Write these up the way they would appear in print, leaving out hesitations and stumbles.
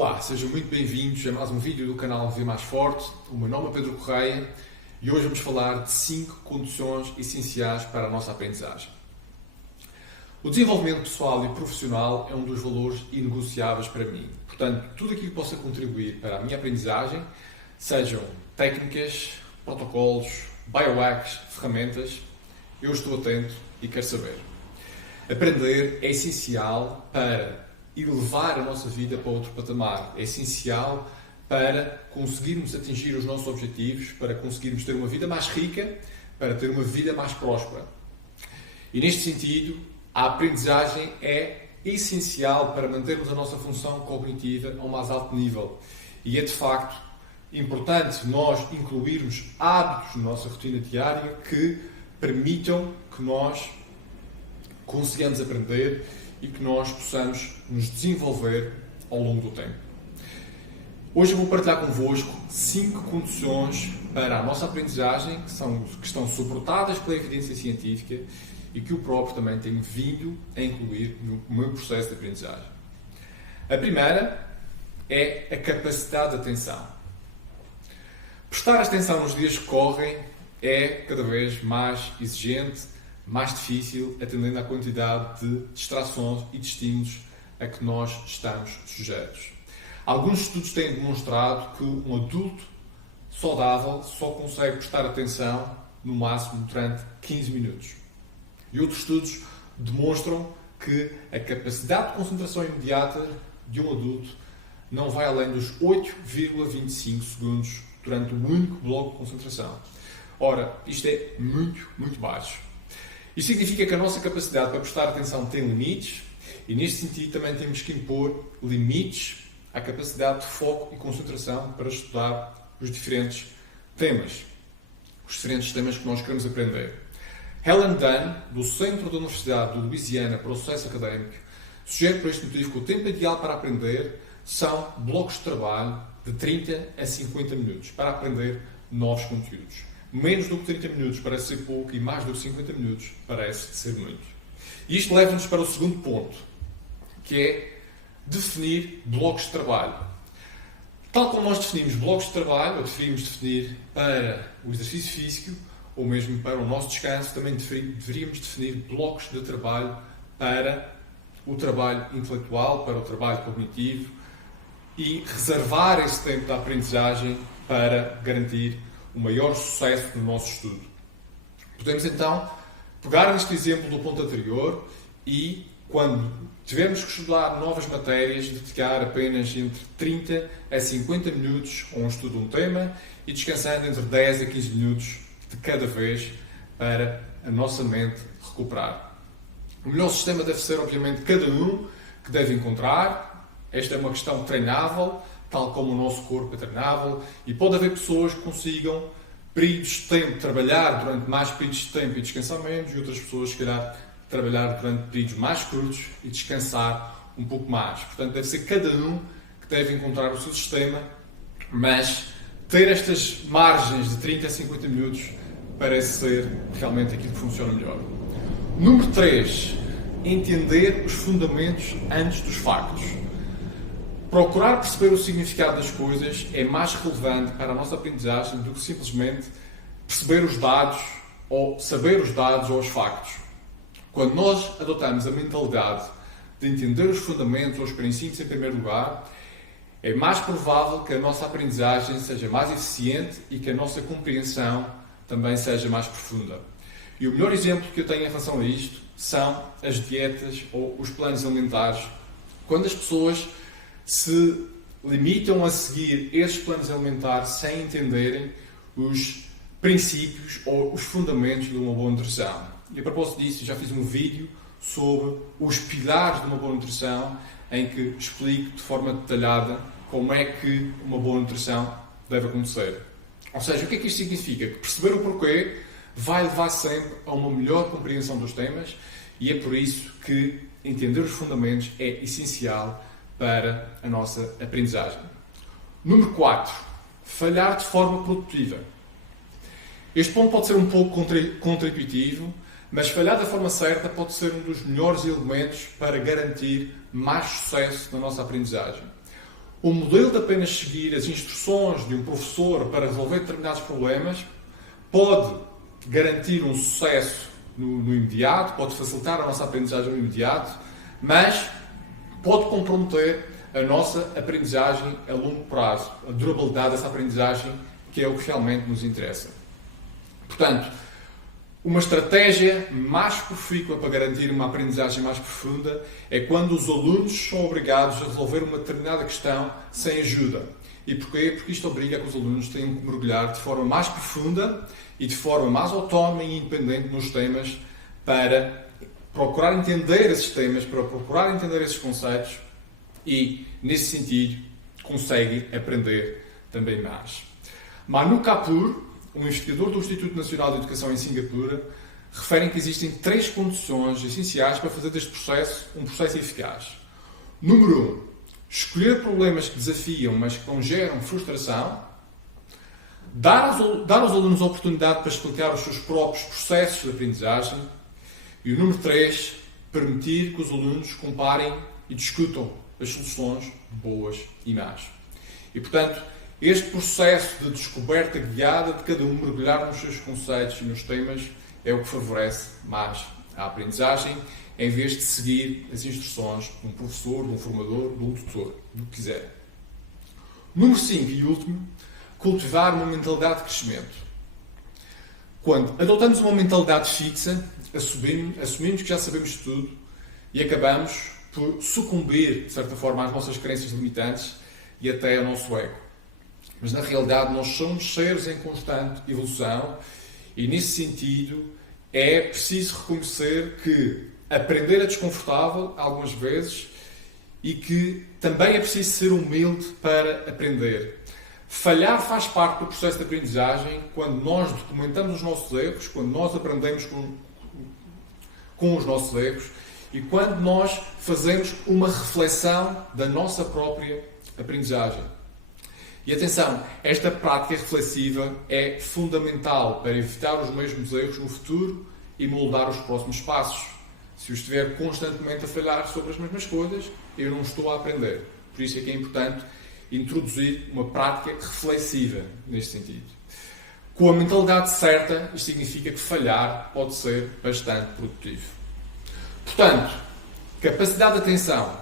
Olá, sejam muito bem-vindos a mais um vídeo do canal Viver Mais Forte. O meu nome é Pedro Correia e hoje vamos falar de 5 condições essenciais para a nossa aprendizagem. O desenvolvimento pessoal e profissional é um dos valores inegociáveis para mim. Portanto, tudo aquilo que possa contribuir para a minha aprendizagem, sejam técnicas, protocolos, biohacks, ferramentas, eu estou atento e quero saber. Aprender é essencial para elevar a nossa vida para outro patamar. É essencial para conseguirmos atingir os nossos objetivos, para conseguirmos ter uma vida mais rica, para ter uma vida mais próspera. E neste sentido, a aprendizagem é essencial para mantermos a nossa função cognitiva ao mais alto nível. E é de facto importante nós incluirmos hábitos na nossa rotina diária que permitam que nós consigamos aprender e que nós possamos nos desenvolver ao longo do tempo. Hoje eu vou partilhar convosco 5 condições para a nossa aprendizagem que estão suportadas pela evidência científica e que eu próprio também tenho vindo a incluir no meu processo de aprendizagem. A primeira é a capacidade de atenção. Prestar atenção nos dias que correm é cada vez mais exigente, mais difícil, atendendo à quantidade de distrações e de estímulos a que nós estamos sujeitos. Alguns estudos têm demonstrado que um adulto saudável só consegue prestar atenção no máximo durante 15 minutos. E outros estudos demonstram que a capacidade de concentração imediata de um adulto não vai além dos 8,25 segundos durante um único bloco de concentração. Ora, isto é muito baixo. Isto significa que a nossa capacidade para prestar atenção tem limites e, neste sentido, também temos que impor limites à capacidade de foco e concentração para estudar os diferentes temas. Os diferentes temas que nós queremos aprender. Helen Dunn, do Centro da Universidade de Louisiana para o Sucesso Académico, sugere por este motivo que o tempo ideal para aprender são blocos de trabalho de 30 a 50 minutos para aprender novos conteúdos. Menos do que 30 minutos parece ser pouco e mais do que 50 minutos parece ser muito. E isto leva-nos para o segundo ponto, que é definir blocos de trabalho. Tal como nós definimos blocos de trabalho, ou deveríamos definir para o exercício físico, ou mesmo para o nosso descanso, também deveríamos definir blocos de trabalho para o trabalho intelectual, para o trabalho cognitivo e reservar esse tempo da aprendizagem para garantir o maior sucesso no nosso estudo. Podemos então pegar neste exemplo do ponto anterior e, quando tivermos que estudar novas matérias, dedicar apenas entre 30 a 50 minutos a um estudo de um tema e descansando entre 10 a 15 minutos de cada vez para a nossa mente recuperar. O melhor sistema deve ser, obviamente, cada um que deve encontrar. Esta é uma questão treinável, tal como o nosso corpo é treinável, e pode haver pessoas que consigam períodos de tempo trabalhar durante mais períodos de tempo e descansar menos, e outras pessoas, se calhar, trabalhar durante períodos mais curtos e descansar um pouco mais. Portanto, deve ser cada um que deve encontrar o seu sistema, mas ter estas margens de 30 a 50 minutos parece ser realmente aquilo que funciona melhor. Número 3. Entender os fundamentos antes dos factos. Procurar perceber o significado das coisas é mais relevante para a nossa aprendizagem do que simplesmente perceber os dados ou saber os dados ou os factos. Quando nós adotamos a mentalidade de entender os fundamentos ou os princípios em primeiro lugar, é mais provável que a nossa aprendizagem seja mais eficiente e que a nossa compreensão também seja mais profunda. E o melhor exemplo que eu tenho em relação a isto são as dietas ou os planos alimentares. Quando as pessoas se limitam a seguir esses planos alimentares sem entenderem os princípios ou os fundamentos de uma boa nutrição. E a propósito disso, já fiz um vídeo sobre os pilares de uma boa nutrição, em que explico de forma detalhada como é que uma boa nutrição deve acontecer. Ou seja, o que é que isto significa? Que perceber o porquê vai levar sempre a uma melhor compreensão dos temas, e é por isso que entender os fundamentos é essencial para a nossa aprendizagem. Número 4. Falhar de forma produtiva. Este ponto pode ser um pouco contraintuitivo, mas falhar da forma certa pode ser um dos melhores elementos para garantir mais sucesso na nossa aprendizagem. O modelo de apenas seguir as instruções de um professor para resolver determinados problemas pode garantir um sucesso no imediato, pode facilitar a nossa aprendizagem no imediato, mas pode comprometer a nossa aprendizagem a longo prazo, a durabilidade dessa aprendizagem, que é o que realmente nos interessa. Portanto, uma estratégia mais profícua para garantir uma aprendizagem mais profunda é quando os alunos são obrigados a resolver uma determinada questão sem ajuda. E porquê? Porque isto obriga a que os alunos tenham que mergulhar de forma mais profunda e de forma mais autónoma e independente nos temas para procurar entender esses temas, para procurar entender esses conceitos e, nesse sentido, conseguem aprender também mais. Manu Kapur, um investigador do Instituto Nacional de Educação em Singapura, refere que existem 3 condições essenciais para fazer deste processo um processo eficaz. Número 1. Escolher problemas que desafiam, mas que não geram frustração. Dar aos alunos a oportunidade para explicar os seus próprios processos de aprendizagem. E o número 3. Permitir que os alunos comparem e discutam as soluções boas e más. E, portanto, este processo de descoberta guiada de cada um mergulhar nos seus conceitos e nos temas é o que favorece mais a aprendizagem, em vez de seguir as instruções de um professor, de um formador, de um tutor, do que quiser. Número 5 e último, cultivar uma mentalidade de crescimento. Quando adotamos uma mentalidade fixa, assumimos que já sabemos tudo e acabamos por sucumbir, de certa forma, às nossas crenças limitantes e até ao nosso ego. Mas, na realidade, nós somos seres em constante evolução e, nesse sentido, é preciso reconhecer que aprender é desconfortável, algumas vezes, e que também é preciso ser humilde para aprender. Falhar faz parte do processo de aprendizagem quando nós documentamos os nossos erros, quando nós aprendemos com os nossos erros e quando nós fazemos uma reflexão da nossa própria aprendizagem. E atenção, esta prática reflexiva é fundamental para evitar os mesmos erros no futuro e moldar os próximos passos. Se eu estiver constantemente a falhar sobre as mesmas coisas, eu não estou a aprender. Por isso é que é importante introduzir uma prática reflexiva neste sentido. Com a mentalidade certa, isto significa que falhar pode ser bastante produtivo. Portanto, capacidade de atenção,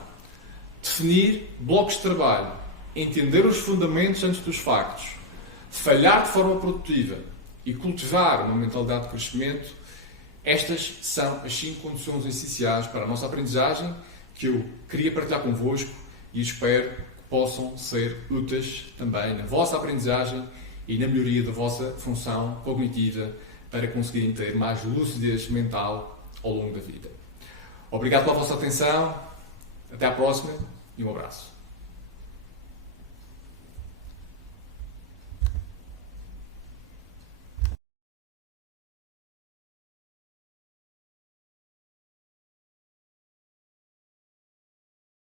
definir blocos de trabalho, entender os fundamentos antes dos factos, falhar de forma produtiva e cultivar uma mentalidade de crescimento, estas são as 5 condições essenciais para a nossa aprendizagem que eu queria partilhar convosco e espero que possam ser úteis também na vossa aprendizagem e na melhoria da vossa função cognitiva para conseguirem ter mais lucidez mental ao longo da vida. Obrigado pela vossa atenção, até à próxima e um abraço.